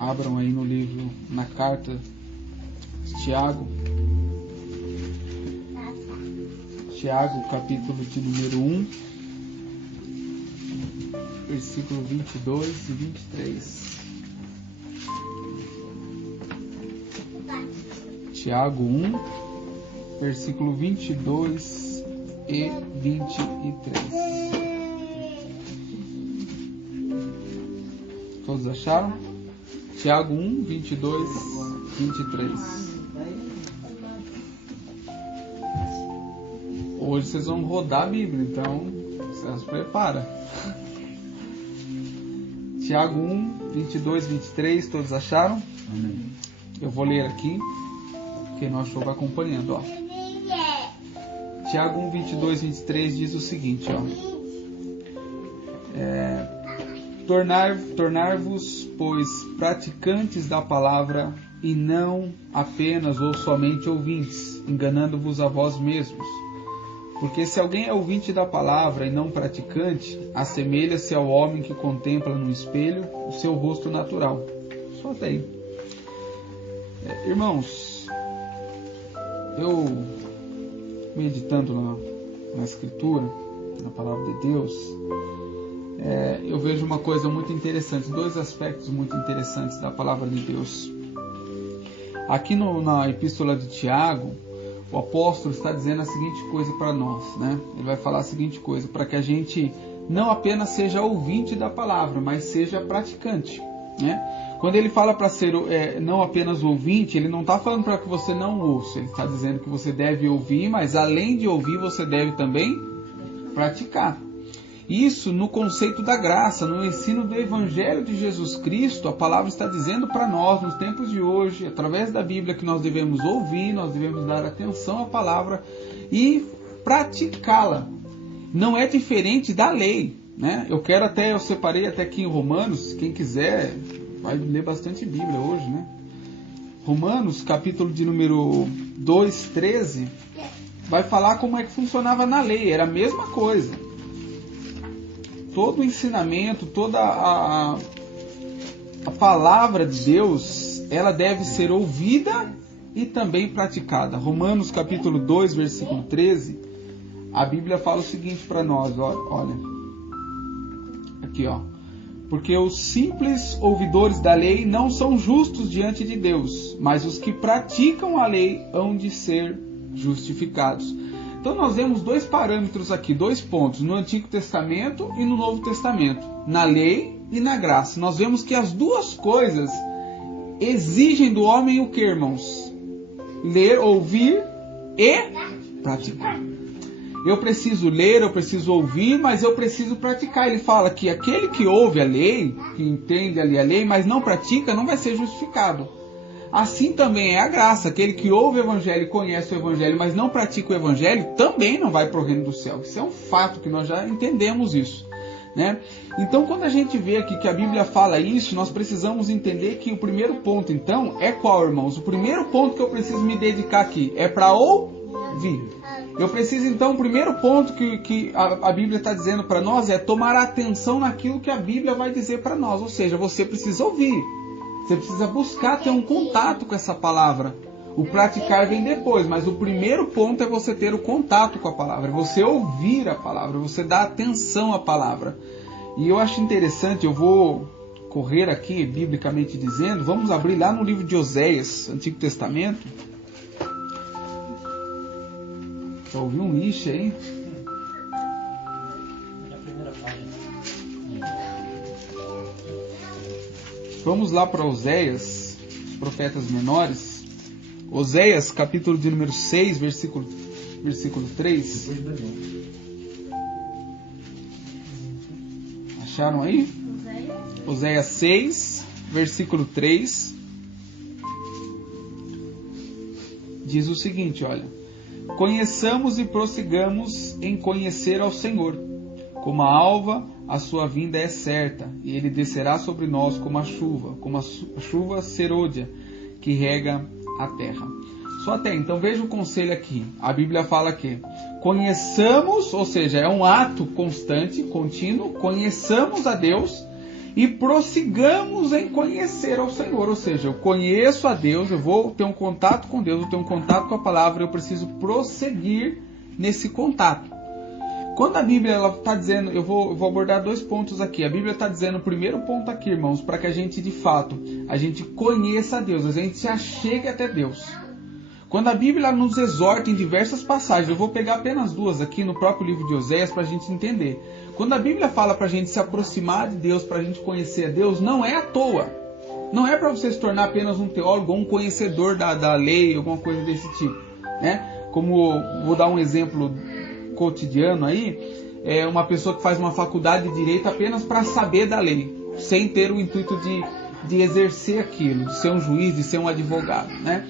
Abram aí no livro, na carta de Tiago. Tiago, capítulo de número 1, versículo 22 e 23. Tiago 1, versículo 22 e 23. Todos acharam? Tiago 1, 22, 23. Hoje vocês vão rodar a Bíblia, então vocês se preparam. Tiago 1, 22, 23, todos acharam? Amém. Eu vou ler aqui. Quem não achou vai acompanhando, ó. Tiago 1, 22, 23 diz o seguinte, ó. Tornar-vos, pois, praticantes da palavra e não apenas ou somente ouvintes, enganando-vos a vós mesmos. Porque se alguém é ouvinte da palavra e não praticante, assemelha-se ao homem que contempla no espelho o seu rosto natural. Só até aí. Irmãos, eu meditando na Escritura, na Palavra de Deus, eu vejo uma coisa muito interessante, dois aspectos muito interessantes da Palavra de Deus. Aqui na Epístola de Tiago, o apóstolo está dizendo a seguinte coisa para nós, né? Ele vai falar a seguinte coisa, para que a gente não apenas seja ouvinte da palavra, mas seja praticante, né? Quando ele fala para ser não apenas ouvinte, ele não está falando para que você não ouça, ele está dizendo que você deve ouvir, mas além de ouvir, você deve também praticar. Isso no conceito da graça, no ensino do Evangelho de Jesus Cristo, a palavra está dizendo para nós, nos tempos de hoje, através da Bíblia, que nós devemos ouvir, nós devemos dar atenção à palavra e praticá-la. Não é diferente da lei, né? Eu separei até aqui em Romanos, quem quiser, vai ler bastante Bíblia hoje, né? Romanos, capítulo de número 2, 13, vai falar como é que funcionava na lei, era a mesma coisa. Todo o ensinamento, toda a palavra de Deus, ela deve ser ouvida e também praticada. Romanos capítulo 2, versículo 13, a Bíblia fala o seguinte para nós, olha, aqui ó, porque os simples ouvidores da lei não são justos diante de Deus, mas os que praticam a lei hão de ser justificados. Então nós vemos dois parâmetros aqui, dois pontos, no Antigo Testamento e no Novo Testamento, na lei e na graça. Nós vemos que as duas coisas exigem do homem o que, irmãos? Ler, ouvir e praticar. Eu preciso ler, eu preciso ouvir, mas eu preciso praticar. Ele fala que aquele que ouve a lei, que entende ali a lei, mas não pratica, não vai ser justificado. Assim também é a graça. Aquele que ouve o Evangelho e conhece o Evangelho, mas não pratica o Evangelho, também não vai para o reino do céu. Isso é um fato que nós já entendemos isso, né? Então, quando a gente vê aqui que a Bíblia fala isso, nós precisamos entender que o primeiro ponto, então, é qual, irmãos? O primeiro ponto que eu preciso me dedicar aqui é para ouvir. Eu preciso, então, o primeiro ponto que a Bíblia está dizendo para nós é tomar atenção naquilo que a Bíblia vai dizer para nós. Ou seja, você precisa ouvir. Você precisa buscar ter um contato com essa palavra. O praticar vem depois, mas o primeiro ponto é você ter o contato com a palavra, é você ouvir a palavra, você dar atenção à palavra. E eu acho interessante, eu vou correr aqui, biblicamente dizendo, vamos abrir lá no livro de Oséias, Antigo Testamento. Já ouviu um ixi aí? Na primeira página. Vamos lá para Oséias, os profetas menores. Oséias, capítulo de número 6, versículo 3. Acharam aí? Oséias 6, versículo 3. Diz o seguinte, olha. Conheçamos e prossigamos em conhecer ao Senhor. Como a alva, a sua vinda é certa, e ele descerá sobre nós como a chuva serôdia que rega a terra. Só até, então veja o conselho aqui. A Bíblia fala que conheçamos, ou seja, é um ato constante, contínuo, conheçamos a Deus e prossigamos em conhecer ao Senhor. Ou seja, eu conheço a Deus, eu vou ter um contato com Deus, eu tenho um contato com a palavra, eu preciso prosseguir nesse contato. Quando a Bíblia está dizendo, eu vou abordar 2 pontos aqui. A Bíblia está dizendo o primeiro ponto aqui, irmãos, para que a gente de fato, a gente conheça a Deus, a gente se achegue até Deus. Quando a Bíblia nos exorta em diversas passagens, eu vou pegar apenas 2 aqui no próprio livro de Oséias para a gente entender. Quando a Bíblia fala para a gente se aproximar de Deus, para a gente conhecer a Deus, não é à toa. Não é para você se tornar apenas um teólogo ou um conhecedor da lei, alguma coisa desse tipo, né? Como, vou dar um exemplo cotidiano aí, é uma pessoa que faz uma faculdade de Direito apenas para saber da lei, sem ter o intuito de exercer aquilo, de ser um juiz, de ser um advogado, né?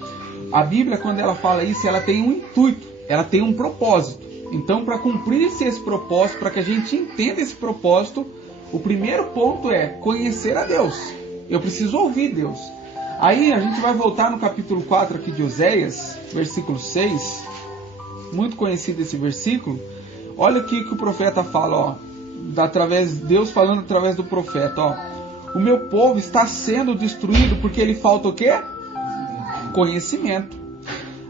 A Bíblia, quando ela fala isso, ela tem um intuito, ela tem um propósito. Então, para cumprir esse propósito, para que a gente entenda esse propósito, o primeiro ponto é conhecer a Deus. Eu preciso ouvir Deus. Aí a gente vai voltar no capítulo 4 aqui de Oséias, versículo 6, muito conhecido esse versículo. Olha aqui que o profeta fala, ó, Deus falando através do profeta, ó: o meu povo está sendo destruído porque ele falta o quê? Conhecimento.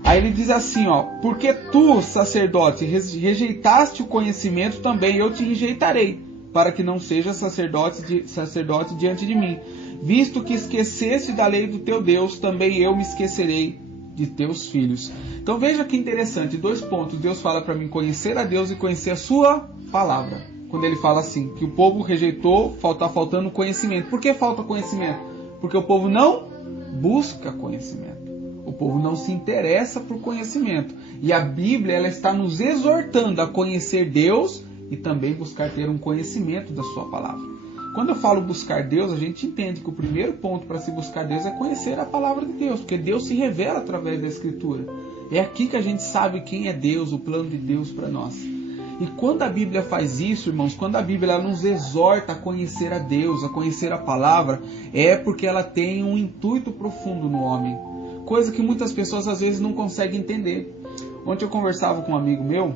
Aí ele diz assim, ó: porque tu, sacerdote, rejeitaste o conhecimento, também eu te rejeitarei, para que não seja sacerdote diante de mim. Visto que esqueceste da lei do teu Deus, também eu me esquecerei de teus filhos. Então veja que interessante, 2 pontos. Deus fala para mim conhecer a Deus e conhecer a sua palavra. Quando ele fala assim, que o povo rejeitou, está faltando conhecimento. Por que falta conhecimento? Porque o povo não busca conhecimento. O povo não se interessa por conhecimento. E a Bíblia, ela está nos exortando a conhecer Deus e também buscar ter um conhecimento da sua palavra. Quando eu falo buscar Deus, a gente entende que o primeiro ponto para se buscar Deus é conhecer a palavra de Deus, porque Deus se revela através da Escritura. É aqui que a gente sabe quem é Deus, o plano de Deus para nós. E quando a Bíblia faz isso, irmãos, quando a Bíblia ela nos exorta a conhecer a Deus, a conhecer a palavra, é porque ela tem um intuito profundo no homem, coisa que muitas pessoas às vezes não conseguem entender. Ontem eu conversava com um amigo meu,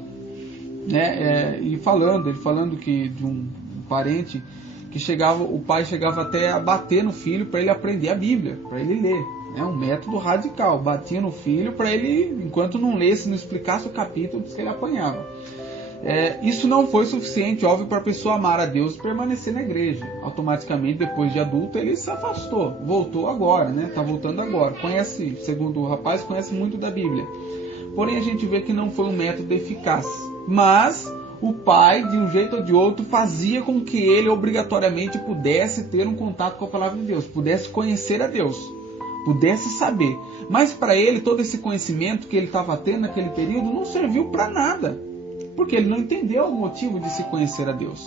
né, e ele falando que de um parente que o pai chegava até a bater no filho para ele aprender a Bíblia, para ele ler. É um método radical, batia no filho para ele, enquanto não lesse, não explicasse o capítulo, diz que ele apanhava. Isso não foi suficiente, óbvio, para a pessoa amar a Deus e permanecer na igreja. Automaticamente, depois de adulto, ele se afastou, voltou agora, né? Está voltando agora. Conhece, segundo o rapaz, conhece muito da Bíblia. Porém, a gente vê que não foi um método eficaz. Mas o pai, de um jeito ou de outro, fazia com que ele obrigatoriamente pudesse ter um contato com a palavra de Deus, pudesse conhecer a Deus, pudesse saber. Mas para ele, todo esse conhecimento que ele estava tendo naquele período não serviu para nada, porque ele não entendeu o motivo de se conhecer a Deus.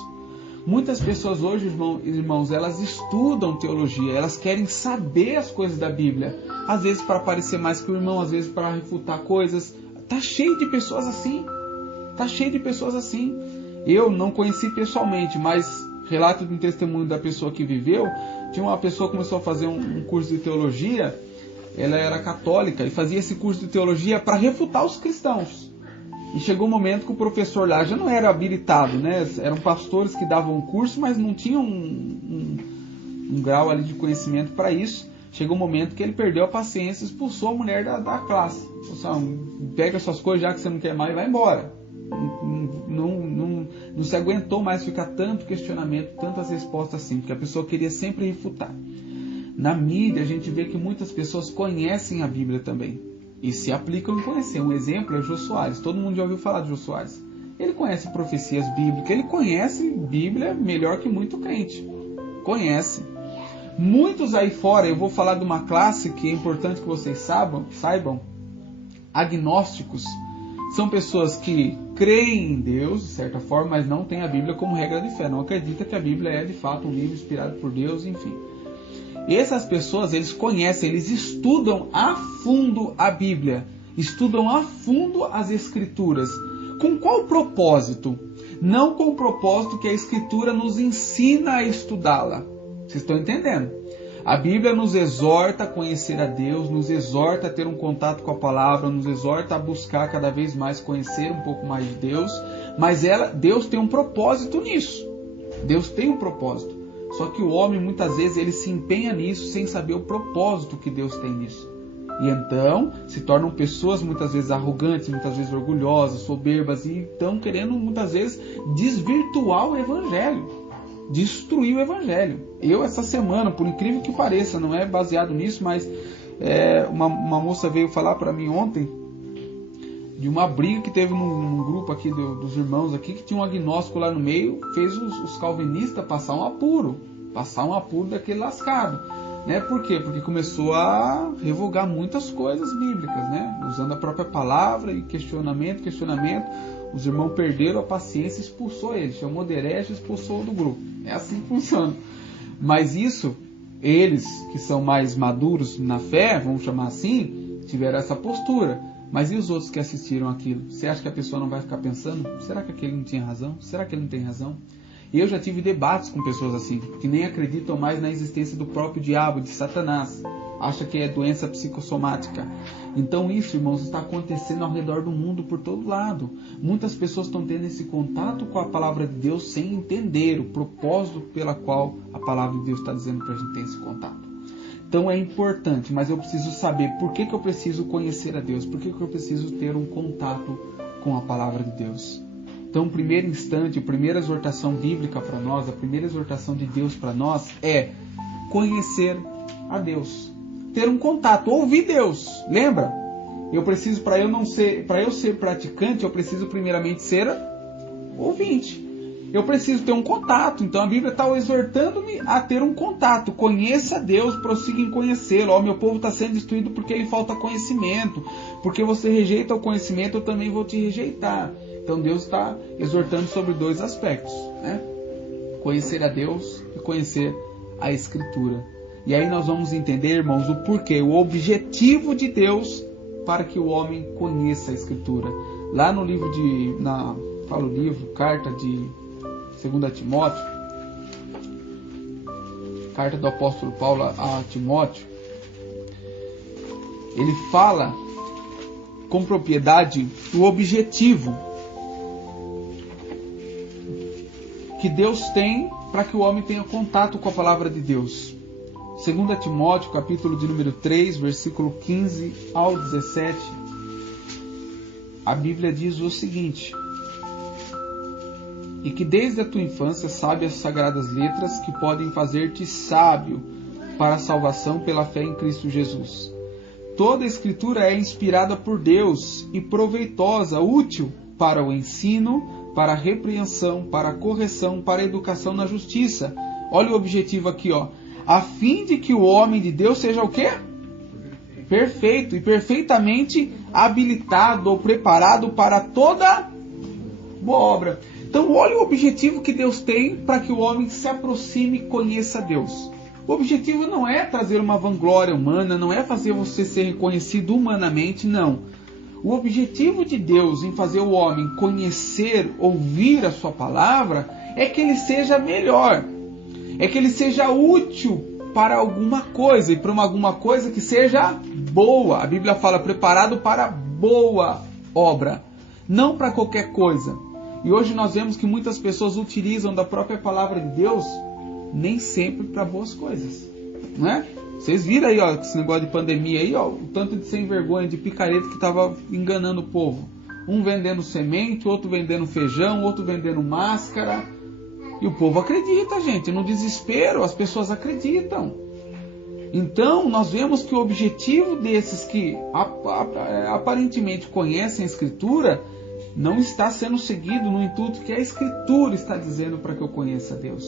Muitas pessoas hoje, irmãos, elas estudam teologia, elas querem saber as coisas da Bíblia, às vezes para parecer mais que o irmão, às vezes para refutar coisas. Está cheio de pessoas assim. Está cheio de pessoas assim. Eu não conheci pessoalmente, mas relato de um testemunho da pessoa que viveu. Tinha uma pessoa que começou a fazer um curso de teologia. Ela era católica e fazia esse curso de teologia para refutar os cristãos. E chegou um momento que o professor lá já não era habilitado, né? Eram pastores que davam o curso, mas não tinham um grau ali de conhecimento para isso. Chegou um momento que ele perdeu a paciência e expulsou a mulher da classe. Falou assim: pega suas coisas já que você não quer mais e vai embora. Não se aguentou mais ficar tanto questionamento, tantas respostas assim, porque a pessoa queria sempre refutar. Na mídia a gente vê que muitas pessoas conhecem a Bíblia também e se aplicam em conhecer. Um exemplo é Jô Soares. Todo mundo já ouviu falar de Jô Soares. Ele conhece profecias bíblicas, ele conhece Bíblia melhor que muito crente. Conhece. Muitos aí fora, eu vou falar de uma classe que é importante que vocês saibam, agnósticos. São pessoas que creem em Deus, de certa forma, mas não têm a Bíblia como regra de fé. Não acreditam que a Bíblia é, de fato, um livro inspirado por Deus, enfim. Essas pessoas, eles conhecem, eles estudam a fundo a Bíblia. Estudam a fundo as Escrituras. Com qual propósito? Não com o propósito que a Escritura nos ensina a estudá-la. Vocês estão entendendo? A Bíblia nos exorta a conhecer a Deus, nos exorta a ter um contato com a palavra, nos exorta a buscar cada vez mais conhecer um pouco mais de Deus, mas Deus tem um propósito nisso. Deus tem um propósito. Só que o homem, muitas vezes, ele se empenha nisso sem saber o propósito que Deus tem nisso. E então, se tornam pessoas muitas vezes arrogantes, muitas vezes orgulhosas, soberbas, e estão querendo muitas vezes desvirtuar o Evangelho, destruir o Evangelho. Eu, essa semana, por incrível que pareça, não é baseado nisso, mas uma moça veio falar para mim ontem de uma briga que teve num grupo aqui dos irmãos aqui, que tinha um agnóstico lá no meio, fez os calvinistas passar um apuro daquele lascado, né? Por quê? Porque começou a revogar muitas coisas bíblicas, né? Usando a própria palavra e questionamento, os irmãos perderam a paciência e expulsou ele, chamou de herege e expulsou do grupo. É assim que funciona. Mas isso, eles que são mais maduros na fé, vamos chamar assim, tiveram essa postura. Mas e os outros que assistiram aquilo? Você acha que a pessoa não vai ficar pensando? Será que aquele não tinha razão? Será que ele não tem razão? E eu já tive debates com pessoas assim, que nem acreditam mais na existência do próprio diabo, de Satanás. Acha que é doença psicossomática. Então isso, irmãos, está acontecendo ao redor do mundo, por todo lado. Muitas pessoas estão tendo esse contato com a palavra de Deus sem entender o propósito pela qual a palavra de Deus está dizendo para a gente ter esse contato. Então é importante, mas eu preciso saber por que eu preciso conhecer a Deus, por que eu preciso ter um contato com a palavra de Deus. Então, o primeiro instante, a primeira exortação bíblica para nós, a primeira exortação de Deus para nós é conhecer a Deus. Ter um contato, ouvir Deus. Lembra? Eu preciso, para eu ser praticante, eu preciso primeiramente ser ouvinte. Eu preciso ter um contato. Então a Bíblia está exortando-me a ter um contato. Conheça a Deus, prossiga em conhecê-lo. Ó, meu povo está sendo destruído porque lhe falta conhecimento. Porque você rejeita o conhecimento, eu também vou te rejeitar. Então Deus está exortando sobre dois aspectos, né? Conhecer a Deus e conhecer a Escritura. E aí nós vamos entender, irmãos, o porquê, o objetivo de Deus para que o homem conheça a Escritura. Lá no livro carta de 2 Timóteo, carta do apóstolo Paulo a Timóteo, ele fala com propriedade o objetivo que Deus tem para que o homem tenha contato com a palavra de Deus. 2 Timóteo, capítulo de número 3, versículo 15 ao 17, a Bíblia diz o seguinte: e que desde a tua infância sabe as sagradas letras que podem fazer-te sábio para a salvação pela fé em Cristo Jesus. Toda a Escritura é inspirada por Deus e proveitosa, útil para o ensino, para a repreensão, para a correção, para a educação na justiça. Olha o objetivo aqui, ó. A fim de que o homem de Deus seja o quê? Perfeito e perfeitamente habilitado ou preparado para toda boa obra. Então, olha o objetivo que Deus tem para que o homem se aproxime e conheça Deus. O objetivo não é trazer uma vanglória humana, não é fazer você ser reconhecido humanamente, não. O objetivo de Deus em fazer o homem conhecer, ouvir a sua palavra, é que ele seja melhor. É que ele seja útil para alguma coisa, e para alguma coisa que seja boa. A Bíblia fala preparado para boa obra, não para qualquer coisa. E hoje nós vemos que muitas pessoas utilizam da própria palavra de Deus nem sempre para boas coisas, não é? Vocês viram aí, ó, esse negócio de pandemia aí, ó, o tanto de sem vergonha, de picareta que estava enganando o povo. Um vendendo semente, outro vendendo feijão, outro vendendo máscara. E o povo acredita, gente. No desespero, as pessoas acreditam. Então, nós vemos que o objetivo desses que aparentemente conhecem a Escritura não está sendo seguido no intuito que a Escritura está dizendo para que eu conheça Deus.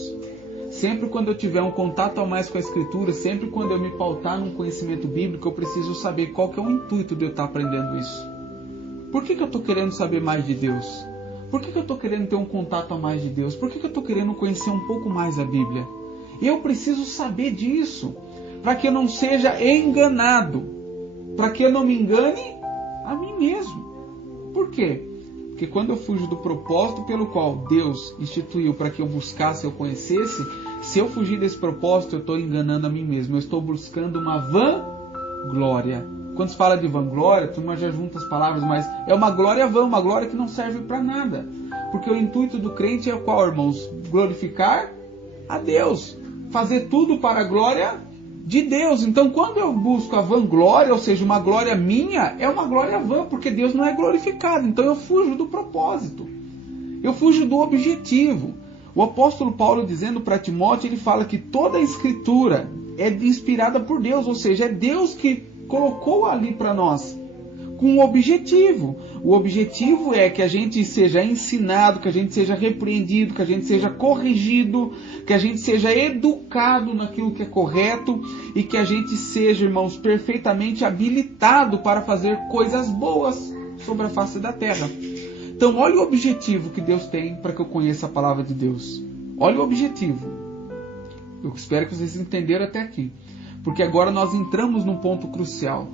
Sempre quando eu tiver um contato a mais com a Escritura, sempre quando eu me pautar num conhecimento bíblico, eu preciso saber qual que é o intuito de eu estar aprendendo isso. Por que eu estou querendo saber mais de Deus? Por que eu estou querendo ter um contato a mais de Deus? Por que eu estou querendo conhecer um pouco mais a Bíblia? Eu preciso saber disso, para que eu não seja enganado, para que eu não me engane a mim mesmo. Por quê? Porque quando eu fujo do propósito pelo qual Deus instituiu para que eu buscasse, eu conhecesse, se eu fugir desse propósito, eu estou enganando a mim mesmo. Eu estou buscando uma vanglória. Quando se fala de vanglória, a turma já junta as palavras, mas é uma glória vã, uma glória que não serve para nada. Porque o intuito do crente é qual, irmãos? Glorificar a Deus. fazer tudo para a glória de Deus. Então, quando eu busco a vanglória, ou seja, uma glória minha, é uma glória vã, porque Deus não é glorificado. Então, eu fujo do propósito. Eu fujo do objetivo. O apóstolo Paulo, dizendo para Timóteo, ele fala que toda a escritura é inspirada por Deus, ou seja, é Deus que colocou ali para nós, com um objetivo. O objetivo é que a gente seja ensinado, que a gente seja repreendido, que a gente seja corrigido, que a gente seja educado naquilo que é correto e que a gente seja, irmãos, perfeitamente habilitado para fazer coisas boas sobre a face da terra. Então, olha o objetivo que Deus tem para que eu conheça a palavra de Deus. Olha o objetivo. Eu espero que vocês entenderam até aqui. Porque agora nós entramos num ponto crucial.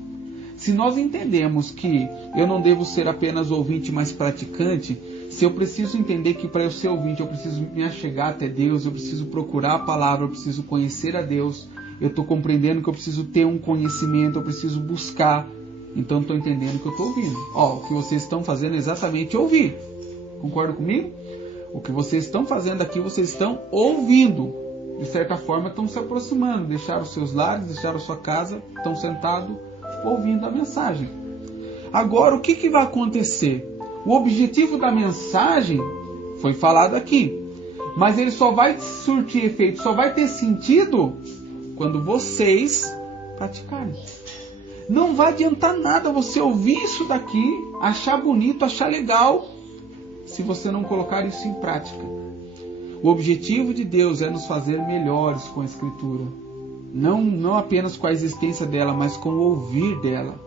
Se nós entendemos que eu não devo ser apenas ouvinte, mas praticante, se eu preciso entender que para eu ser ouvinte eu preciso me achegar até Deus, eu preciso procurar a palavra, eu preciso conhecer a Deus, eu estou compreendendo que eu preciso ter um conhecimento, eu preciso buscar. Então estou entendendo que eu estou ouvindo. O que vocês estão fazendo é exatamente ouvir. Concordam comigo? O que vocês estão fazendo aqui, vocês estão ouvindo. De certa forma estão se aproximando. Deixaram os seus lares, deixaram a sua casa, estão sentados ouvindo a mensagem. Agora, o que vai acontecer? O objetivo da mensagem foi falado aqui. Mas ele só vai surtir efeito, só vai ter sentido quando vocês praticarem. Não vai adiantar nada você ouvir isso daqui, achar bonito, achar legal, se você não colocar isso em prática. O objetivo de Deus é nos fazer melhores com a Escritura. Não apenas com a existência dela, mas com o ouvir dela.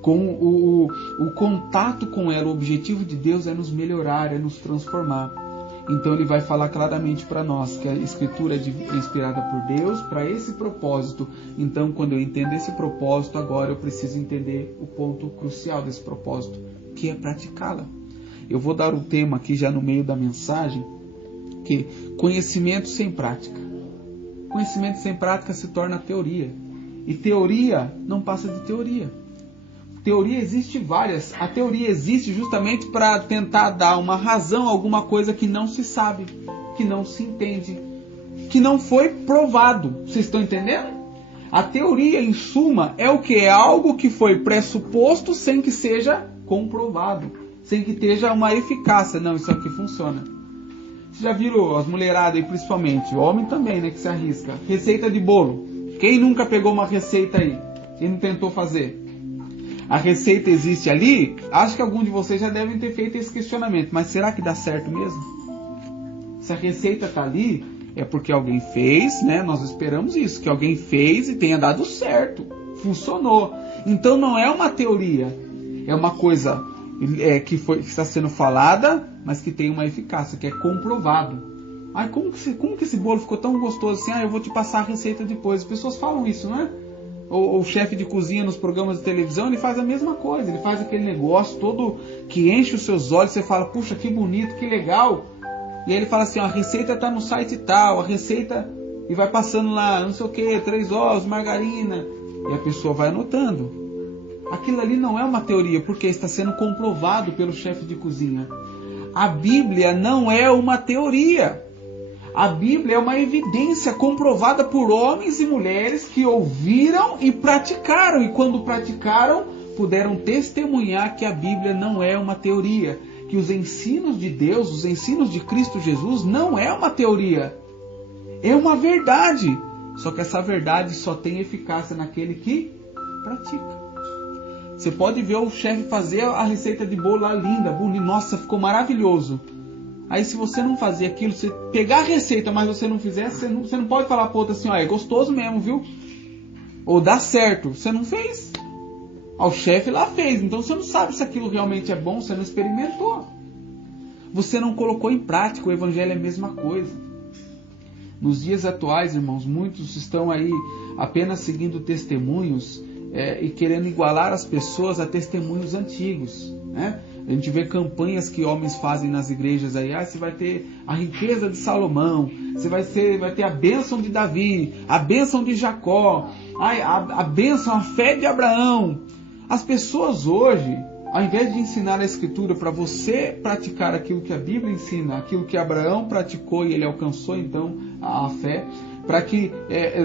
Com o contato com ela. O objetivo de Deus é nos melhorar, é nos transformar. Então ele vai falar claramente para nós que a Escritura é inspirada por Deus para esse propósito. Então, quando eu entendo esse propósito, agora eu preciso entender o ponto crucial desse propósito, que é praticá-la. Eu vou dar um tema aqui já no meio da mensagem, que conhecimento sem prática. Conhecimento sem prática se torna teoria. E teoria não passa de teoria. Teoria existe várias. A teoria existe justamente para tentar dar uma razão a alguma coisa que não se sabe, que não se entende, que não foi provado. Vocês estão entendendo? A teoria, em suma, é o que? É algo que foi pressuposto sem que seja comprovado, sem que tenha uma eficácia. Não, isso aqui funciona. Vocês já viram as mulheradas aí, principalmente, homem também, né, que se arrisca. Receita de bolo. Quem nunca pegou uma receita aí? Quem não tentou fazer? A receita existe ali? Acho que algum de vocês já devem ter feito esse questionamento. Mas será que dá certo mesmo? Se a receita está ali, é porque alguém fez, né? Nós esperamos isso, que alguém fez e tenha dado certo. Funcionou. Então não é uma teoria. É uma coisa que está sendo falada, mas que tem uma eficácia, que é comprovado. Ai, como que esse bolo ficou tão gostoso assim? Eu vou te passar a receita depois. As pessoas falam isso, não é? O chefe de cozinha nos programas de televisão, ele faz a mesma coisa. Ele faz aquele negócio todo que enche os seus olhos. Você fala, puxa, que bonito, que legal. E aí ele fala assim, a receita está no site tal, a receita... E vai passando lá, não sei o que, 3 ovos, margarina. E a pessoa vai anotando. Aquilo ali não é uma teoria, porque está sendo comprovado pelo chefe de cozinha. A Bíblia não é uma teoria. A Bíblia é uma evidência comprovada por homens e mulheres que ouviram e praticaram. E quando praticaram, puderam testemunhar que a Bíblia não é uma teoria. Que os ensinos de Deus, os ensinos de Cristo Jesus, não é uma teoria. É uma verdade. Só que essa verdade só tem eficácia naquele que pratica. Você pode ver o chefe fazer a receita de bolo lá linda, bonita. Nossa, ficou maravilhoso. Aí se você não fazer aquilo, você pegar a receita, mas você não fizer, você não pode falar para outra assim, é gostoso mesmo, viu? Ou dá certo. Você não fez. O chefe lá fez. Então você não sabe se aquilo realmente é bom, você não experimentou. Você não colocou em prática. O evangelho é a mesma coisa. Nos dias atuais, irmãos, muitos estão aí apenas seguindo testemunhos e querendo igualar as pessoas a testemunhos antigos, né? A gente vê campanhas que homens fazem nas igrejas aí. Você vai ter a riqueza de Salomão, você vai ter a bênção de Davi, a bênção de Jacó, a bênção, a fé de Abraão. As pessoas hoje, ao invés de ensinar a Escritura para você praticar aquilo que a Bíblia ensina, aquilo que Abraão praticou e ele alcançou então a fé, para que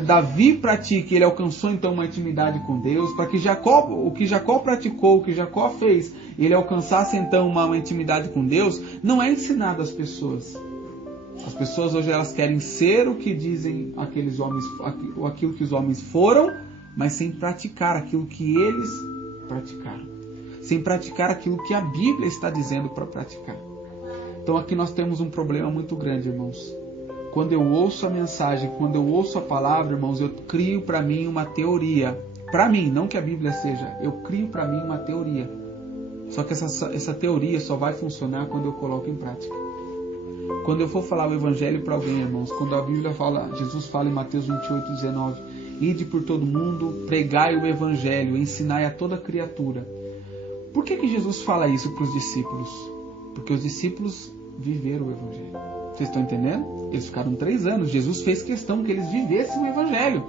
Davi pratique, ele alcançou então uma intimidade com Deus, para que o que Jacó praticou, o que Jacó fez, ele alcançasse então uma intimidade com Deus, não é ensinado às pessoas. As pessoas hoje elas querem ser o que dizem aqueles homens, aquilo que os homens foram, mas sem praticar aquilo que eles praticaram. Sem praticar aquilo que a Bíblia está dizendo para praticar. Então aqui nós temos um problema muito grande, irmãos. Quando eu ouço a mensagem, quando eu ouço a palavra, irmãos, eu crio para mim uma teoria. Para mim, não que a Bíblia seja, eu crio para mim uma teoria. Só que essa teoria só vai funcionar quando eu coloco em prática. Quando eu for falar o Evangelho para alguém, irmãos, quando a Bíblia fala, Jesus fala em Mateus 28:19, ide por todo mundo, pregai o Evangelho, ensinai a toda criatura. Por que Jesus fala isso para os discípulos? Porque os discípulos viveram o Evangelho. Vocês estão entendendo? Eles ficaram 3 anos. Jesus fez questão que eles vivessem o Evangelho.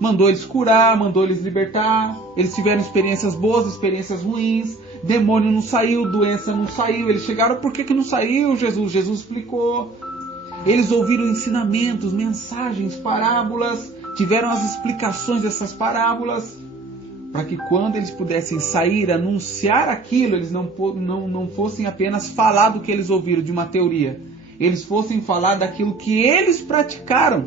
Mandou eles curar, mandou eles libertar. Eles tiveram experiências boas, experiências ruins. Demônio não saiu, doença não saiu. Eles chegaram, por que não saiu, Jesus? Jesus explicou. Eles ouviram ensinamentos, mensagens, parábolas. Tiveram as explicações dessas parábolas. Para que quando eles pudessem sair, anunciar aquilo, eles não fossem apenas falar do que eles ouviram de uma teoria. Eles fossem falar daquilo que eles praticaram,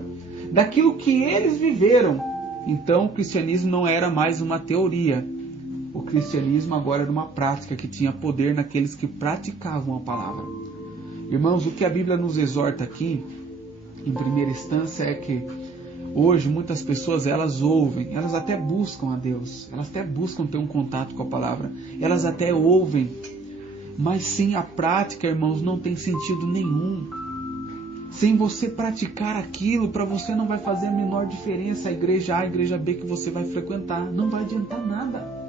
daquilo que eles viveram. Então o cristianismo não era mais uma teoria. O cristianismo agora era uma prática que tinha poder naqueles que praticavam a palavra. Irmãos, o que a Bíblia nos exorta aqui, em primeira instância, é que hoje muitas pessoas elas ouvem, elas até buscam a Deus, elas até buscam ter um contato com a palavra, elas até ouvem, mas sem a prática, irmãos, não tem sentido nenhum. Sem você praticar aquilo, para você não vai fazer a menor diferença a igreja A, a igreja B que você vai frequentar, não vai adiantar nada.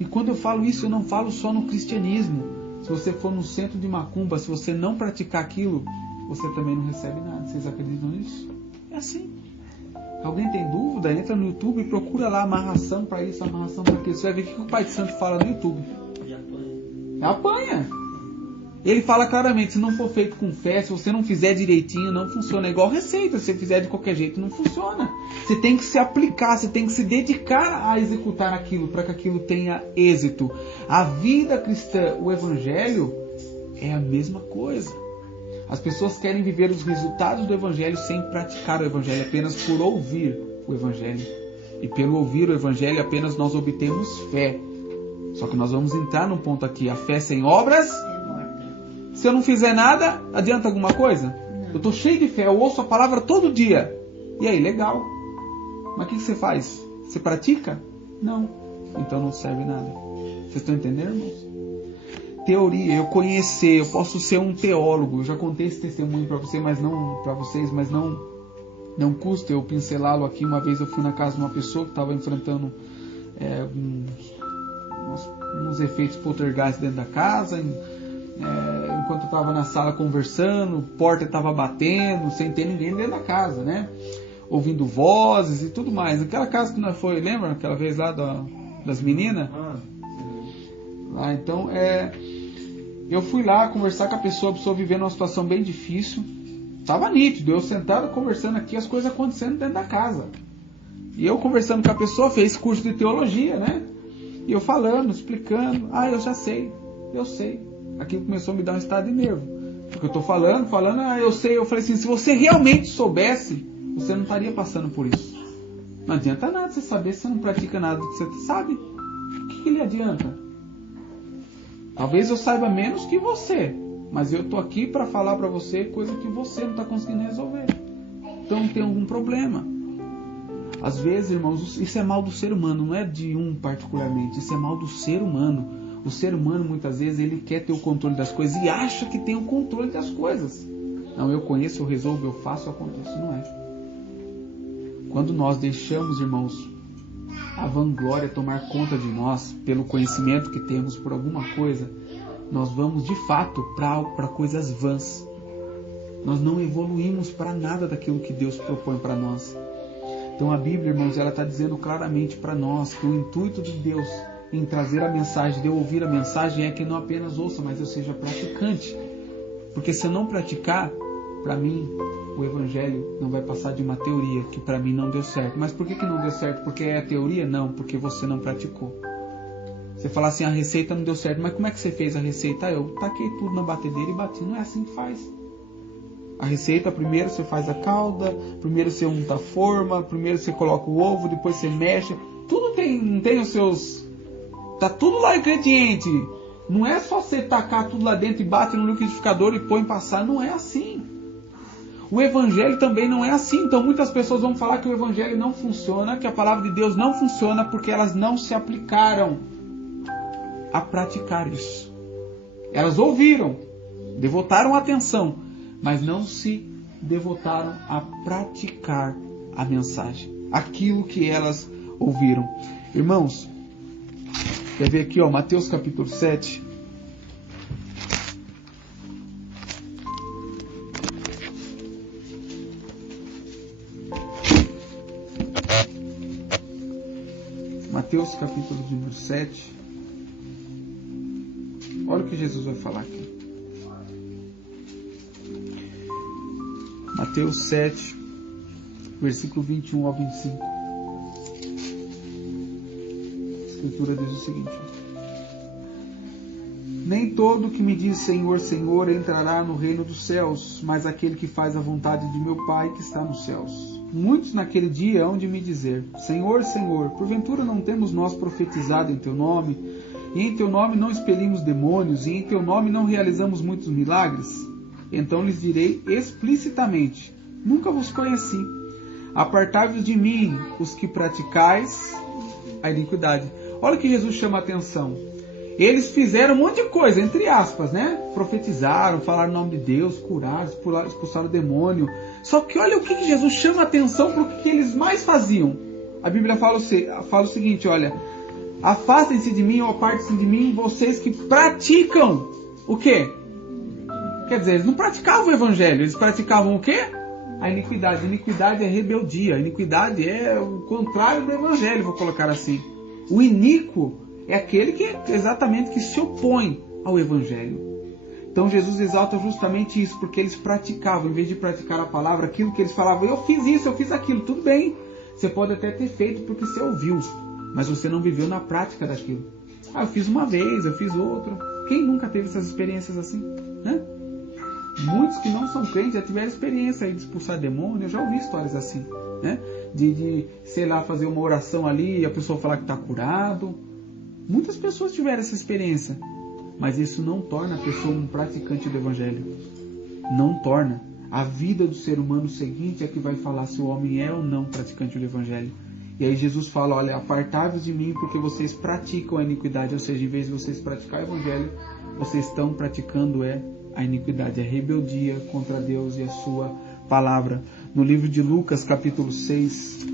E quando eu falo isso, eu não falo só no cristianismo. Se você for no centro de macumba, se você não praticar aquilo, você também não recebe nada. Vocês acreditam nisso? É assim. Alguém tem dúvida? Entra no YouTube e procura lá amarração para isso, amarração para aquilo. Você vai ver o que o Pai de Santo fala no YouTube. Apanha. Ele fala claramente, se não for feito com fé, se você não fizer direitinho, não funciona. É igual receita, se você fizer de qualquer jeito, não funciona. Você tem que se aplicar, você tem que se dedicar a executar aquilo, para que aquilo tenha êxito. A vida cristã, o Evangelho, é a mesma coisa. As pessoas querem viver os resultados do Evangelho sem praticar o Evangelho, apenas por ouvir o Evangelho. E pelo ouvir o Evangelho, apenas nós obtemos fé. Só que nós vamos entrar num ponto aqui, a fé sem obras. Se eu não fizer nada, adianta alguma coisa? Não. Eu estou cheio de fé, eu ouço a palavra todo dia. E aí, legal. Mas o que você faz? Você pratica? Não. Então não serve nada. Vocês estão entendendo, irmãos? Teoria, eu conhecer, eu posso ser um teólogo. Eu já contei esse testemunho para vocês, mas não custa eu pincelá-lo aqui. Uma vez eu fui na casa de uma pessoa que estava enfrentando uns efeitos poltergeist dentro da casa. Enquanto eu estava na sala conversando, a porta estava batendo, sem ter ninguém dentro da casa, né? Ouvindo vozes e tudo mais. Aquela casa que nós foi, lembra? Aquela vez lá das meninas? Então, eu fui lá conversar com a pessoa vivendo uma situação bem difícil. Estava nítido, eu sentado conversando aqui, as coisas acontecendo dentro da casa. E eu conversando com a pessoa, fez curso de teologia, né? E eu falando, explicando. Eu já sei, eu sei. Aquilo começou a me dar um estado de nervo. Porque eu estou falando, eu sei. Eu falei assim, se você realmente soubesse, você não estaria passando por isso. Não adianta nada você saber se você não pratica nada do que você sabe. O que lhe adianta? Talvez eu saiba menos que você, mas eu estou aqui para falar para você coisa que você não está conseguindo resolver. Então tem algum problema. Às vezes, irmãos, isso é mal do ser humano, não é de um particularmente. Isso é mal do ser humano. O ser humano, muitas vezes, ele quer ter o controle das coisas e acha que tem o controle das coisas. Não, eu conheço, eu resolvo, eu faço, acontece. Não é. Quando nós deixamos, irmãos, a vanglória tomar conta de nós, pelo conhecimento que temos por alguma coisa, nós vamos, de fato, para coisas vãs. Nós não evoluímos para nada daquilo que Deus propõe para nós. Então a Bíblia, irmãos, ela está dizendo claramente para nós que o intuito de Deus em trazer a mensagem, de eu ouvir a mensagem, é que não apenas ouça, mas eu seja praticante. Porque se eu não praticar, para mim, o evangelho não vai passar de uma teoria que para mim não deu certo. Mas por que não deu certo? Porque é a teoria? Não, porque você não praticou. Você fala assim, a receita não deu certo, mas como é que você fez a receita? Eu taquei tudo na batedeira e bati. Não é assim que faz. A receita, primeiro você faz a calda, primeiro você unta a forma, primeiro você coloca o ovo, depois você mexe. Tudo tem os seus... Tá tudo lá ingrediente. Não é só você tacar tudo lá dentro e bate no liquidificador e põe passar. Não é assim. O evangelho também não é assim. Então muitas pessoas vão falar que o evangelho não funciona, que a palavra de Deus não funciona porque elas não se aplicaram a praticar isso. Elas ouviram, devotaram atenção, mas não se devotaram a praticar a mensagem, aquilo que elas ouviram. Irmãos, quer ver aqui, Mateus capítulo 7. Mateus capítulo número 7. Olha o que Jesus vai falar aqui. Mateus 7, versículo 21 ao 25. A Escritura diz o seguinte: nem todo que me diz Senhor, Senhor entrará no reino dos céus, mas aquele que faz a vontade de meu Pai que está nos céus. Muitos naquele dia hão de me dizer: Senhor, Senhor, porventura não temos nós profetizado em Teu nome, e em Teu nome não expelimos demônios, e em Teu nome não realizamos muitos milagres? Então lhes direi explicitamente: nunca vos conheci. Apartai-vos de mim, os que praticais a iniquidade. Olha que Jesus chama a atenção. Eles fizeram um monte de coisa, entre aspas, né? Profetizaram, falaram o nome de Deus, curaram, expulsaram o demônio. Só que olha o que Jesus chama a atenção para o que eles mais faziam. A Bíblia fala o seguinte, olha: afastem-se de mim ou apartem-se de mim, vocês que praticam o quê? Quer dizer, eles não praticavam o evangelho, eles praticavam o quê? A iniquidade. A iniquidade é rebeldia, a iniquidade é o contrário do evangelho, vou colocar assim. O iníquo é aquele que exatamente que se opõe ao evangelho. Então Jesus exalta justamente isso, porque eles praticavam, em vez de praticar a palavra, aquilo que eles falavam: eu fiz isso, eu fiz aquilo. Tudo bem, você pode até ter feito porque você ouviu, mas você não viveu na prática daquilo. Eu fiz uma vez, eu fiz outra. Quem nunca teve essas experiências assim? Né? Muitos que não são crentes já tiveram experiência aí de expulsar demônio. Eu já ouvi histórias assim, né? De sei lá, fazer uma oração ali e a pessoa falar que está curado. Muitas pessoas tiveram essa experiência, mas isso não torna a pessoa um praticante do evangelho. Não torna. A vida do ser humano seguinte é que vai falar se o homem é ou não praticante do evangelho. E aí Jesus fala: olha, apartai-vos de mim porque vocês praticam a iniquidade. Ou seja, em vez de vocês praticar o evangelho, vocês estão praticando a iniquidade, a rebeldia contra Deus e a sua palavra. No livro de Lucas, capítulo 6...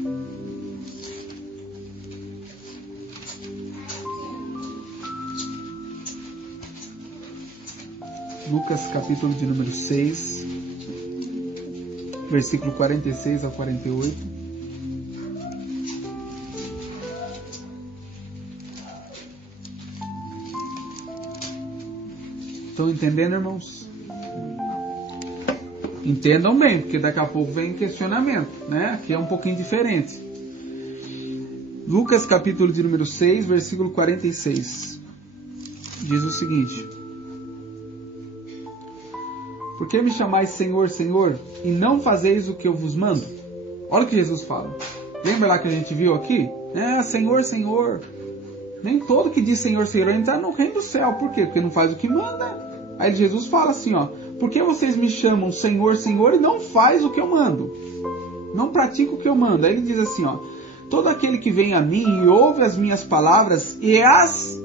Lucas, capítulo de número 6, versículo 46 ao 48. Estão entendendo, irmãos? Entendam bem, porque daqui a pouco vem questionamento, né? Aqui é um pouquinho diferente. Lucas, capítulo de número 6, versículo 46. Diz o seguinte: por que me chamais Senhor, Senhor, e não fazeis o que eu vos mando? Olha o que Jesus fala. Lembra lá que a gente viu aqui? Senhor, Senhor. Nem todo que diz Senhor, Senhor entra no reino do céu. Por quê? Porque não faz o que manda. Aí Jesus fala assim, ó: por que vocês me chamam Senhor, Senhor, e não faz o que eu mando? Não pratica o que eu mando. Aí ele diz assim, ó: todo aquele que vem a mim e ouve as minhas palavras e as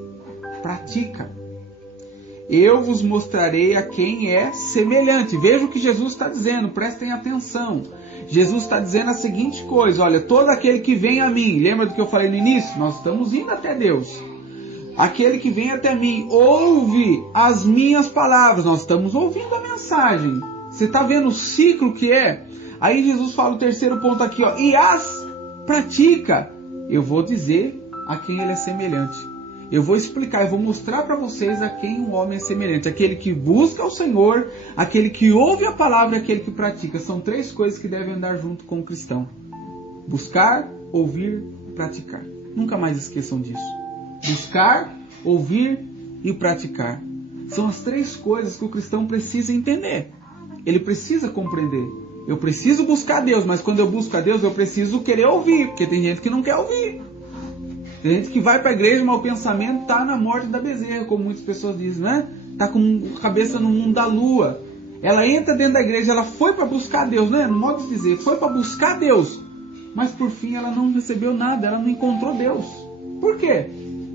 pratica, eu vos mostrarei a quem é semelhante. Veja o que Jesus está dizendo, prestem atenção. Jesus está dizendo a seguinte coisa: olha, todo aquele que vem a mim, lembra do que eu falei no início? Nós estamos indo até Deus. Aquele que vem até mim, ouve as minhas palavras. Nós estamos ouvindo a mensagem. Você está vendo o ciclo que é? Aí Jesus fala o terceiro ponto aqui, ó: e as pratica, eu vou dizer a quem ele é semelhante. Eu vou explicar, eu vou mostrar para vocês a quem um homem é semelhante. Aquele que busca o Senhor, aquele que ouve a palavra e aquele que pratica. São 3 coisas que devem andar junto com o cristão. Buscar, ouvir, praticar. Nunca mais esqueçam disso. Buscar, ouvir e praticar. São as 3 coisas que o cristão precisa entender. Ele precisa compreender. Eu preciso buscar Deus, mas quando eu busco a Deus, eu preciso querer ouvir, porque tem gente que não quer ouvir. Tem gente que vai para a igreja, mas o pensamento está na morte da bezerra, como muitas pessoas dizem, né? Está com a cabeça no mundo da lua. Ela entra dentro da igreja, ela foi para buscar Deus, né? No modo de dizer, foi para buscar Deus. Mas por fim ela não recebeu nada, ela não encontrou Deus. Por quê?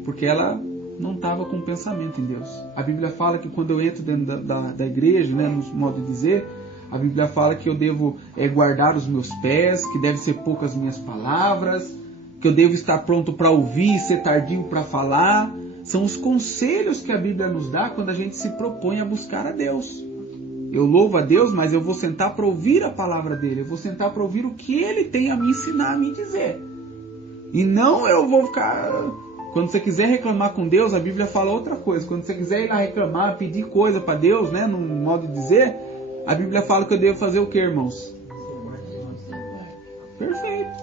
Porque ela não estava com pensamento em Deus. A Bíblia fala que quando eu entro dentro da igreja, né, no modo de dizer, a Bíblia fala que eu devo guardar os meus pés, que deve ser poucas minhas palavras, que eu devo estar pronto para ouvir e ser tardio para falar. São os conselhos que a Bíblia nos dá quando a gente se propõe a buscar a Deus. Eu louvo a Deus, mas eu vou sentar para ouvir a palavra dele. Eu vou sentar para ouvir o que ele tem a me ensinar, a me dizer. E não eu vou ficar... Quando você quiser reclamar com Deus, a Bíblia fala outra coisa. Quando você quiser ir lá reclamar, pedir coisa para Deus, né, no modo de dizer, a Bíblia fala que eu devo fazer o que, irmãos? Perfeito.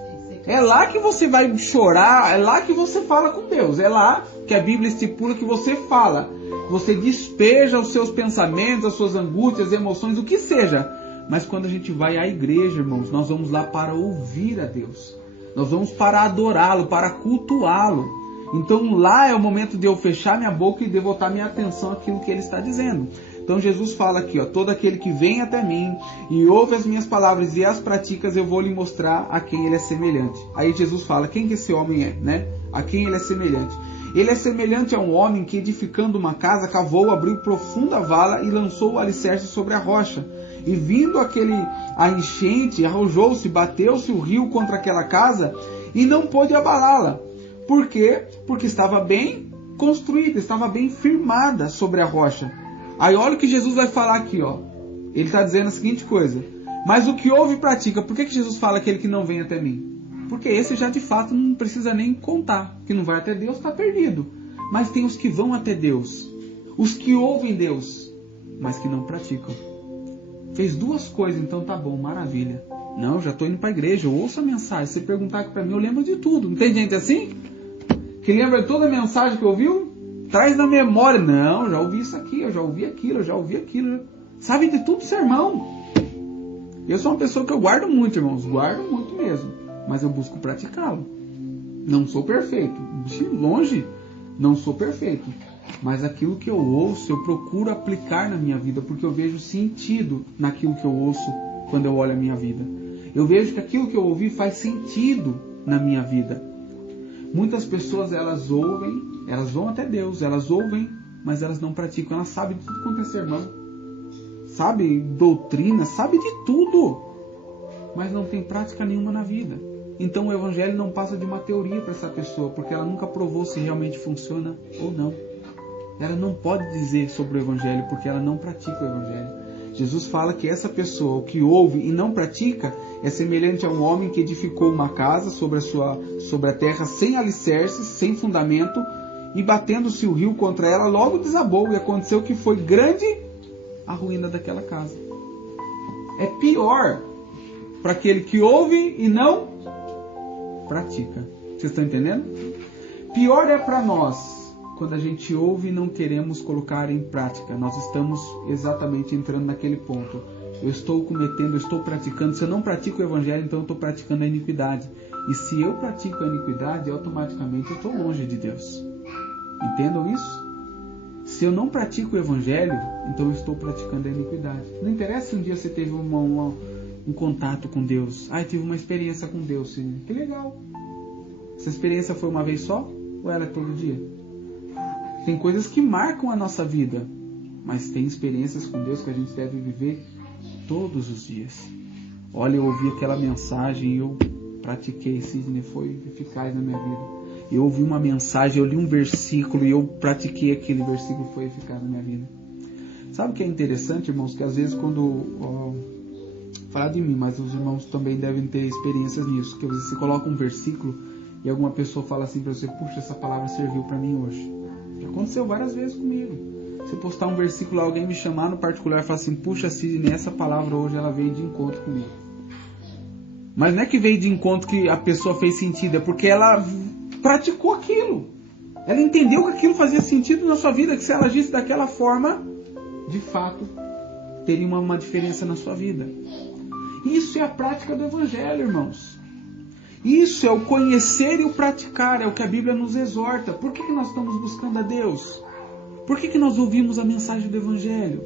É lá que você vai chorar, é lá que você fala com Deus. É lá que a Bíblia estipula que você fala. Você despeja os seus pensamentos, as suas angústias, as emoções, o que seja. Mas quando a gente vai à igreja, irmãos, nós vamos lá para ouvir a Deus. Nós vamos para adorá-lo, para cultuá-lo. Então lá é o momento de eu fechar minha boca e devotar minha atenção àquilo que ele está dizendo. Então Jesus fala aqui, ó, todo aquele que vem até mim e ouve as minhas palavras e as pratica, eu vou lhe mostrar a quem ele é semelhante. Aí Jesus fala, quem que esse homem é, né? A quem ele é semelhante. Ele é semelhante a um homem que, edificando uma casa, cavou, abriu profunda vala e lançou o alicerce sobre a rocha. E vindo a enchente, arrojou-se, bateu-se o rio contra aquela casa e não pôde abalá-la. Por quê? Porque estava bem construída, estava bem firmada sobre a rocha. Aí olha o que Jesus vai falar aqui, ó. Ele está dizendo a seguinte coisa. Mas o que ouve e pratica, por que Jesus fala aquele que não vem até mim? Porque esse já de fato não precisa nem contar. Que não vai até Deus está perdido. Mas tem os que vão até Deus. Os que ouvem Deus, mas que não praticam. Fez 2 coisas, então tá bom, maravilha. Não, eu já estou indo para a igreja, eu ouço a mensagem. Se você perguntar aqui para mim, eu lembro de tudo. Não tem gente assim? Que lembra de toda a mensagem que ouviu? Traz na memória. Não, já ouvi isso aqui, eu já ouvi aquilo, eu já ouvi aquilo. Sabe de tudo sermão. Eu sou uma pessoa que eu guardo muito, irmãos. Guardo muito mesmo. Mas eu busco praticá-lo. Não sou perfeito. De longe, não sou perfeito. Mas aquilo que eu ouço, eu procuro aplicar na minha vida, porque eu vejo sentido naquilo que eu ouço quando eu olho a minha vida. Eu vejo que aquilo que eu ouvi faz sentido na minha vida. Muitas pessoas, elas ouvem, elas vão até Deus, elas ouvem, mas elas não praticam. Elas sabem de tudo quanto é sermão. Sabe doutrina, sabe de tudo. Mas não tem prática nenhuma na vida. Então o evangelho não passa de uma teoria para essa pessoa, porque ela nunca provou se realmente funciona ou não. Ela não pode dizer sobre o evangelho, porque ela não pratica o evangelho. Jesus fala que essa pessoa, o que ouve e não pratica, é semelhante a um homem que edificou uma casa sobre a terra sem alicerces, sem fundamento, e batendo-se o rio contra ela, logo desabou, e aconteceu que foi grande a ruína daquela casa. É pior para aquele que ouve e não pratica. Vocês estão entendendo? Pior é para nós quando a gente ouve e não queremos colocar em prática. Nós estamos exatamente entrando naquele ponto. Eu estou cometendo, eu estou praticando. Se eu não pratico o evangelho, então eu estou praticando a iniquidade. E se eu pratico a iniquidade, automaticamente eu estou longe de Deus. Entendam isso? Se eu não pratico o evangelho, então eu estou praticando a iniquidade. Não interessa se um dia você teve um contato com Deus. Tive uma experiência com Deus. Que legal. Essa experiência foi uma vez só? Ou era todo dia? Tem coisas que marcam a nossa vida, mas tem experiências com Deus que a gente deve viver todos os dias. Olha, eu ouvi aquela mensagem e eu pratiquei, Sidney, foi eficaz na minha vida. Eu ouvi uma mensagem, eu li um versículo e eu pratiquei aquele versículo, foi eficaz na minha vida. Sabe o que é interessante, irmãos? Que às vezes falar de mim, mas os irmãos também devem ter experiências nisso, que às vezes você coloca um versículo e alguma pessoa fala assim para você, puxa, essa palavra serviu para mim hoje. Já aconteceu várias vezes comigo. Se eu postar um versículo, alguém me chamar no particular e falar assim, puxa, Sidney, essa palavra hoje ela veio de encontro comigo. Mas não é que veio de encontro que a pessoa fez sentido, é porque ela praticou aquilo. Ela entendeu que aquilo fazia sentido na sua vida, que se ela agisse daquela forma, de fato, teria uma diferença na sua vida. Isso é a prática do Evangelho, irmãos. Isso é o conhecer e o praticar, é o que a Bíblia nos exorta. Por que nós estamos buscando a Deus? Por que nós ouvimos a mensagem do Evangelho?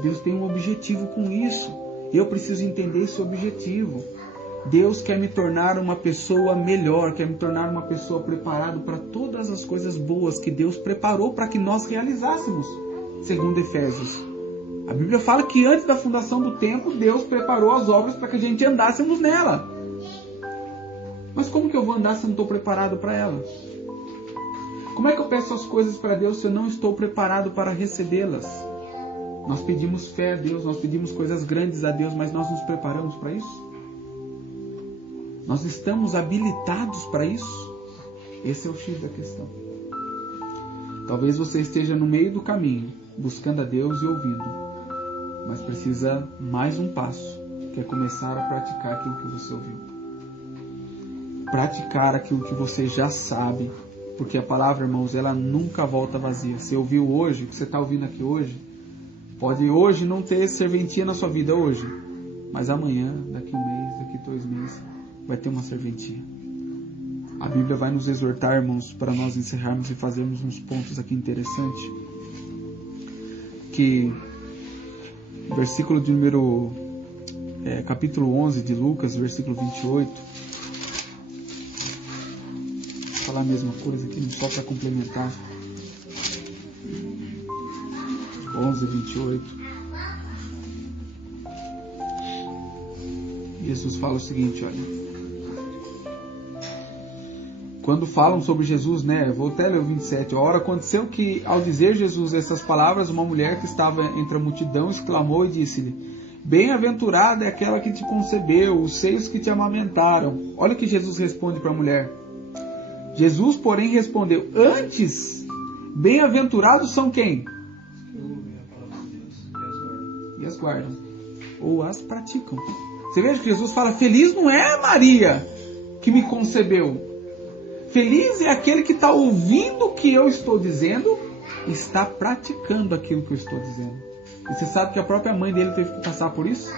Deus tem um objetivo com isso. Eu preciso entender esse objetivo. Deus quer me tornar uma pessoa melhor, quer me tornar uma pessoa preparada para todas as coisas boas que Deus preparou para que nós realizássemos, segundo Efésios. A Bíblia fala que antes da fundação do templo, Deus preparou as obras para que a gente andássemos nela. Mas como que eu vou andar se eu não estou preparado para ela? Como é que eu peço as coisas para Deus se eu não estou preparado para recebê-las? Nós pedimos fé a Deus, nós pedimos coisas grandes a Deus, mas nós nos preparamos para isso? Nós estamos habilitados para isso? Esse é o X da questão. Talvez você esteja no meio do caminho, buscando a Deus e ouvindo, mas precisa mais um passo, que é começar a praticar aquilo que você ouviu. Praticar aquilo que você já sabe, porque a palavra, irmãos, ela nunca volta vazia. Você ouviu hoje, o que você está ouvindo aqui hoje, pode hoje não ter serventia na sua vida hoje, mas amanhã, daqui um mês, daqui 2 meses, vai ter uma serventia. A Bíblia vai nos exortar, irmãos, para nós encerrarmos e fazermos uns pontos aqui interessantes. Que versículo de número capítulo 11 de Lucas, versículo 28. Vou falar a mesma coisa aqui, só para complementar. 11, 28. Jesus fala o seguinte, olha. Quando falam sobre Jesus, vou até ler o 27. A hora aconteceu que, ao dizer Jesus essas palavras, uma mulher que estava entre a multidão exclamou e disse-lhe: bem-aventurada é aquela que te concebeu, os seios que te amamentaram. Olha o que Jesus responde para a mulher. Jesus, porém, respondeu: antes, bem-aventurados são quem? E as guardam. Ou as praticam. Você veja que Jesus fala: feliz não é Maria que me concebeu. Feliz é aquele que está ouvindo o que eu estou dizendo e está praticando aquilo que eu estou dizendo. E você sabe que a própria mãe dele teve que passar por isso?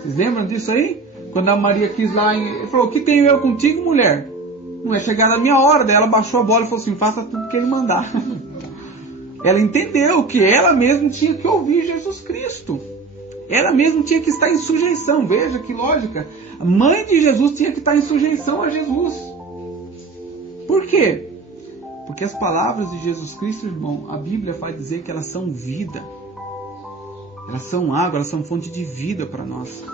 Vocês lembram disso aí? Quando a Maria quis lá, ele falou: o que tenho eu contigo, mulher? Não é chegada a minha hora. Daí ela baixou a bola e falou assim: faça tudo que ele mandar. Ela entendeu que ela mesma tinha que ouvir Jesus Cristo. Ela mesma tinha que estar em sujeição. Veja que lógica. A mãe de Jesus tinha que estar em sujeição a Jesus. Por quê? Porque as palavras de Jesus Cristo, irmão, a Bíblia faz dizer que elas são vida. Elas são água, elas são fonte de vida para nós.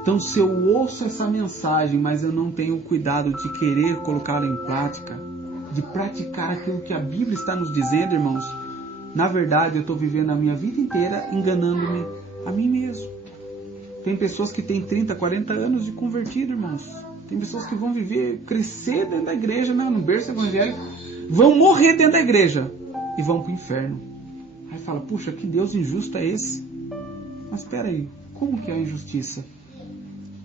Então, se eu ouço essa mensagem, mas eu não tenho cuidado de querer colocá-la em prática, de praticar aquilo que a Bíblia está nos dizendo, irmãos, na verdade eu estou vivendo a minha vida inteira enganando-me a mim mesmo. Tem pessoas que têm 30, 40 anos de convertido, irmãos. Tem pessoas que vão viver, crescer dentro da igreja, no berço evangélico, vão morrer dentro da igreja e vão para o inferno. Aí fala: puxa, que Deus injusto é esse? Mas espera aí, como que é a injustiça?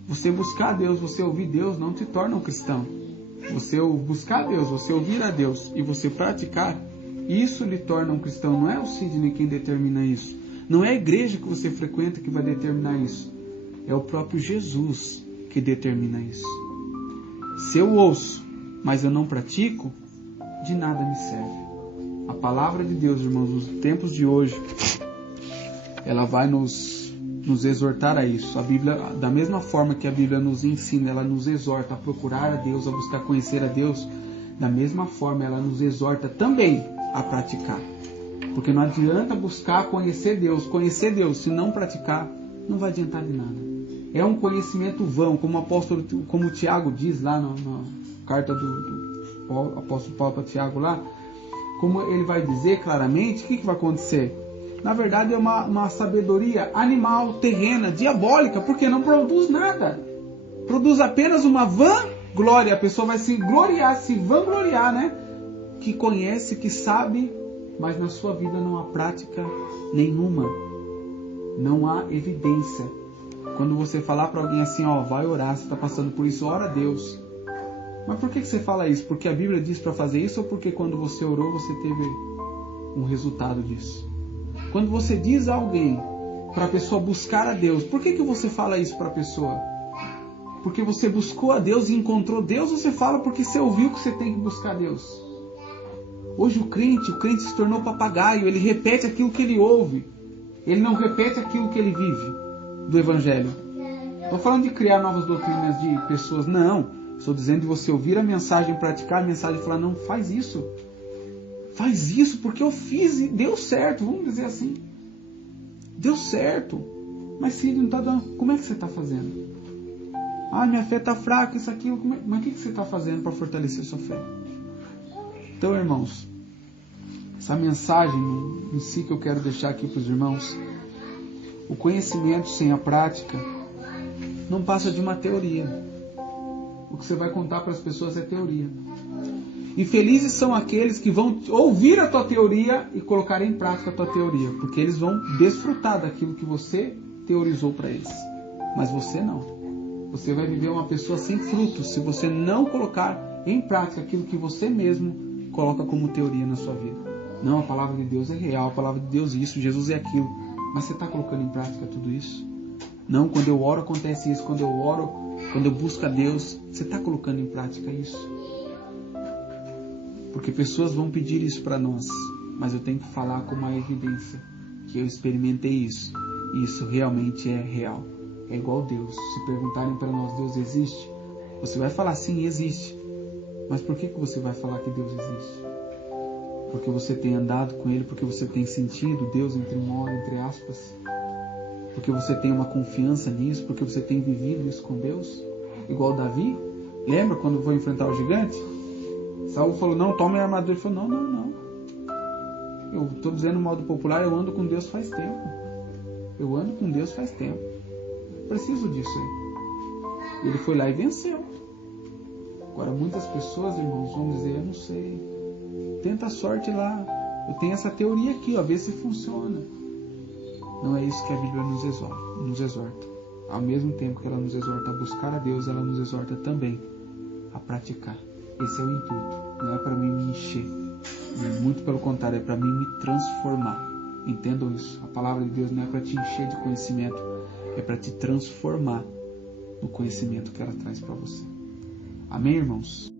Você buscar a Deus, você ouvir Deus, não te torna um cristão. Você buscar a Deus, você ouvir a Deus e você praticar, isso lhe torna um cristão. Não é o Sidney quem determina isso. Não é a igreja que você frequenta que vai determinar isso. É o próprio Jesus que determina isso. Se eu ouço, mas eu não pratico, de nada me serve. A palavra de Deus, irmãos, nos tempos de hoje, ela vai nos exortar a isso. A Bíblia, da mesma forma que a Bíblia nos ensina, ela nos exorta a procurar a Deus, a buscar conhecer a Deus, da mesma forma ela nos exorta também a praticar. Porque não adianta buscar conhecer Deus, se não praticar, não vai adiantar de nada. É um conhecimento vão, como o Tiago diz lá na carta do apóstolo Paulo para Tiago lá, como ele vai dizer claramente, o que vai acontecer? Na verdade é uma sabedoria animal, terrena, diabólica, porque não produz nada. Produz apenas uma vã glória. A pessoa vai se gloriar, se vangloriar, que conhece, que sabe, mas na sua vida não há prática nenhuma. Não há evidência. Quando você falar para alguém assim, ó, vai orar, você está passando por isso, ora a Deus. Mas por que você fala isso? Porque a Bíblia diz para fazer isso ou porque quando você orou você teve um resultado disso? Quando você diz a alguém para a pessoa buscar a Deus, por que você fala isso para a pessoa? Porque você buscou a Deus e encontrou Deus, ou você fala porque você ouviu que você tem que buscar Deus? Hoje o crente se tornou papagaio, ele repete aquilo que ele ouve. Ele não repete aquilo que ele vive do Evangelho. Estou falando de criar novas doutrinas de pessoas, não. Estou dizendo de você ouvir a mensagem, praticar a mensagem e falar, não, faz isso. Faz isso porque eu fiz e deu certo, vamos dizer assim. Deu certo. Mas se ele não está dando, como é que você está fazendo? Ah, minha fé está fraca, isso, aquilo. Mas o que você está fazendo para fortalecer sua fé? Então, irmãos, essa mensagem em si que eu quero deixar aqui para os irmãos, o conhecimento sem a prática não passa de uma teoria. O que você vai contar para as pessoas é teoria. E felizes são aqueles que vão ouvir a tua teoria e colocar em prática a tua teoria, porque eles vão desfrutar daquilo que você teorizou para eles. Mas você não. Você vai viver uma pessoa sem frutos se você não colocar em prática aquilo que você mesmo coloca como teoria na sua vida. Não, a palavra de Deus é real, a palavra de Deus é isso, Jesus é aquilo. Mas você está colocando em prática tudo isso? Não, quando eu oro acontece isso, quando eu oro, quando eu busco a Deus, você está colocando em prática isso? Porque pessoas vão pedir isso para nós, mas eu tenho que falar com uma evidência, que eu experimentei isso, e isso realmente é real. É igual Deus. Se perguntarem para nós, Deus existe? Você vai falar, sim, existe. Mas por que você vai falar que Deus existe? Porque você tem andado com Ele, porque você tem sentido Deus entre aspas? Porque você tem uma confiança nisso, porque você tem vivido isso com Deus? Igual Davi? Lembra quando foi enfrentar o gigante? Saul falou, não, tome a armadura. Ele falou, não. Eu estou dizendo no modo popular, eu ando com Deus faz tempo. Eu ando com Deus faz tempo. Preciso disso aí. Ele foi lá e venceu. Agora muitas pessoas, irmãos, vão dizer, eu não sei. Tenta a sorte lá. Eu tenho essa teoria aqui, ó, vê se funciona. Não é isso que a Bíblia nos exorta. Ao mesmo tempo que ela nos exorta a buscar a Deus, ela nos exorta também a praticar. Esse é o intuito. Não é para mim me encher. Muito pelo contrário, é para mim me transformar. Entendam isso. A palavra de Deus não é para te encher de conhecimento, é para te transformar no conhecimento que ela traz para você. Amém, irmãos?